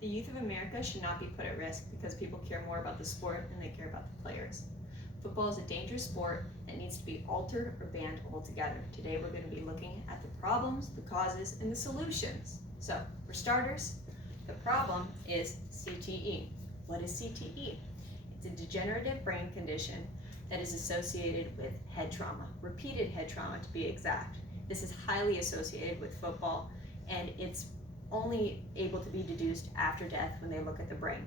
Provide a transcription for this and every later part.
The youth of America should not be put at risk because people care more about the sport than they care about the players. Football is a dangerous sport that needs to be altered or banned altogether. Today we're going to be looking at the problems, the causes, and the solutions. So, for starters, the problem is CTE. What is CTE? It's a degenerative brain condition that is associated with head trauma, repeated head trauma to be exact. This is highly associated with football, and it's only able to be deduced after death when they look at the brain.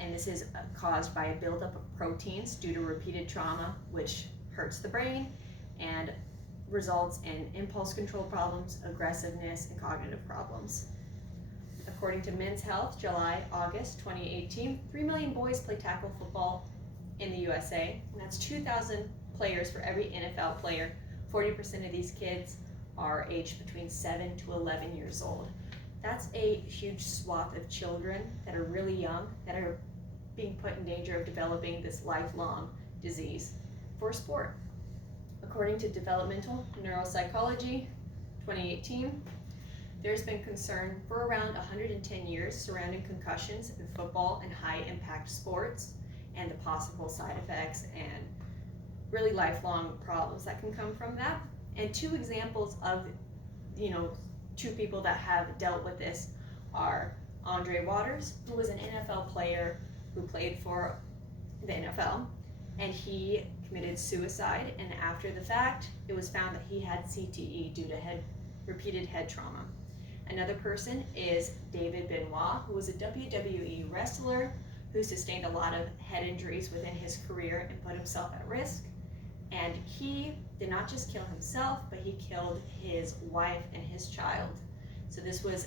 And this is caused by a buildup of proteins due to repeated trauma, which hurts the brain and results in impulse control problems, aggressiveness, and cognitive problems. According to Men's Health, July-August 2018, 3 million boys play tackle football in the USA, and that's 2,000 players for every NFL player. 40% of these kids are aged between 7 to 11 years old. That's a huge swath of children that are really young, that are being put in danger of developing this lifelong disease for sport. According to Developmental Neuropsychology 2018, there's been concern for around 110 years surrounding concussions in football and high-impact sports and the possible side effects and really lifelong problems that can come from that. And two examples of, two people that have dealt with this are Andre Waters, who was an NFL player who played for the NFL, and he committed suicide, and after the fact, it was found that he had CTE due to repeated head trauma. Another person is David Benoit, who was a WWE wrestler who sustained a lot of head injuries within his career and put himself at risk. And he did not just kill himself, but he killed his wife and his child. So this was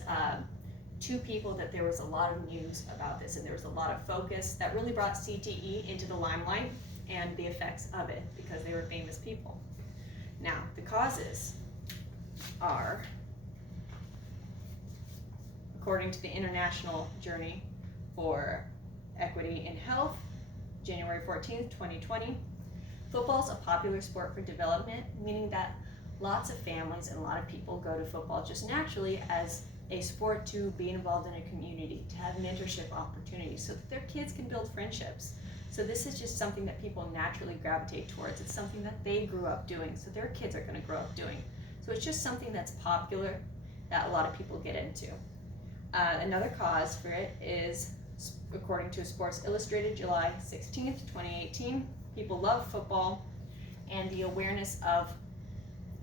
two people that there was a lot of news about this, and there was a lot of focus that really brought CTE into the limelight and the effects of it because they were famous people. Now, the causes are, according to the International Journey for Equity in Health, January 14th, 2020, football is a popular sport for development, meaning that lots of families and a lot of people go to football just naturally as a sport to be involved in a community, to have mentorship opportunities so that their kids can build friendships. So this is just something that people naturally gravitate towards. It's something that they grew up doing, so their kids are going to grow up doing. So it's just something that's popular that a lot of people get into. Another cause for it is, according to Sports Illustrated, July 16th, 2018, people love football, and the awareness of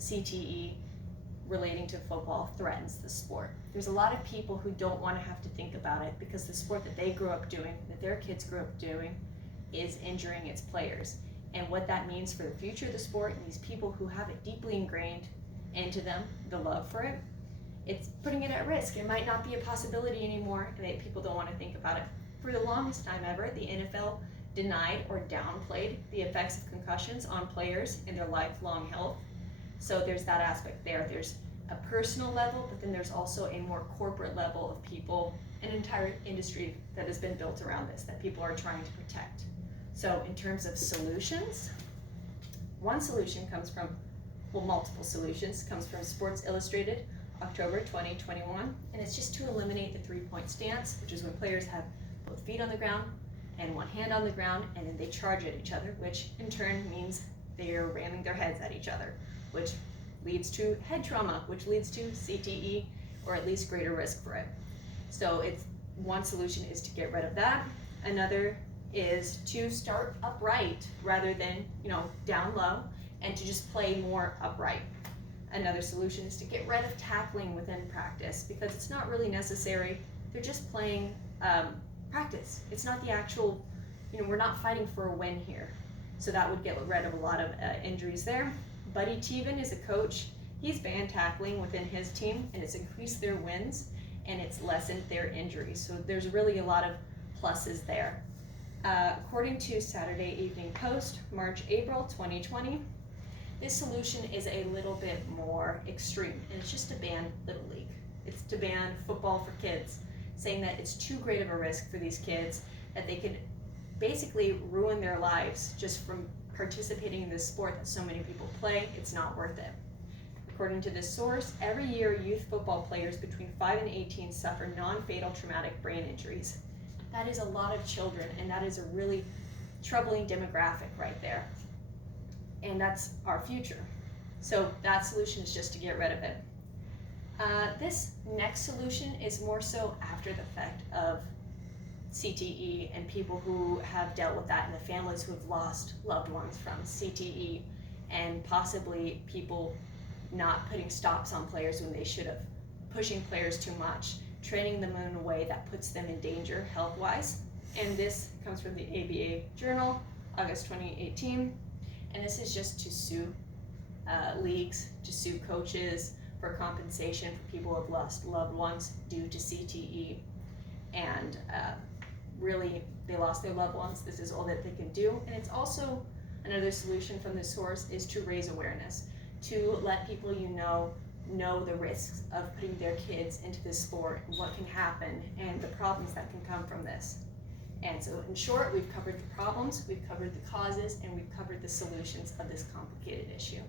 CTE relating to football threatens the sport. There's a lot of people who don't want to have to think about it because the sport that they grew up doing, that their kids grew up doing, is injuring its players. And what that means for the future of the sport and these people who have it deeply ingrained into them, the love for it, it's putting it at risk. It might not be a possibility anymore, and people don't want to think about it. For the longest time ever, the NFL denied or downplayed the effects of concussions on players and their lifelong health. So there's that aspect there. There's a personal level, but then there's also a more corporate level of people, an entire industry that has been built around this, that people are trying to protect. So in terms of solutions, one solution comes from, multiple solutions, comes from Sports Illustrated, October 2021, and it's just to eliminate the three-point stance, which is when players have both feet on the ground and one hand on the ground, and then they charge at each other, which in turn means they are ramming their heads at each other, which leads to head trauma, which leads to CTE, or at least greater risk for it. So it's one solution is to get rid of that. Another is to start upright rather than down low, and to just play more upright. Another solution is to get rid of tackling within practice because it's not really necessary. They're just playing practice. It's not the actual, we're not fighting for a win here. So that would get rid of a lot of injuries there. Buddy Teven is a coach. He's banned tackling within his team, and it's increased their wins and it's lessened their injuries. So there's really a lot of pluses there. According to Saturday Evening Post, March-April 2020, this solution is a little bit more extreme, and it's just to ban Little League. It's to ban football for kids, saying that it's too great of a risk for these kids that they could basically ruin their lives just from participating in this sport that so many people play. It's not worth it. According to this source, every year youth football players between 5 and 18 suffer non-fatal traumatic brain injuries. That is a lot of children, and that is a really troubling demographic right there. And that's our future. So that solution is just to get rid of it. This next solution is more so after the fact of CTE and people who have dealt with that, and the families who have lost loved ones from CTE, and possibly people not putting stops on players when they should have, pushing players too much, training them in a way that puts them in danger health-wise. And this comes from the ABA Journal, August 2018. And this is just to sue leagues, to sue coaches for compensation for people who have lost loved ones due to CTE. And really, they lost their loved ones. This is all that they can do. And it's also another solution from this source is to raise awareness, to let people know the risks of putting their kids into this sport, and what can happen, and the problems that can come from this. And so in short, we've covered the problems, we've covered the causes, and we've covered the solutions of this complicated issue.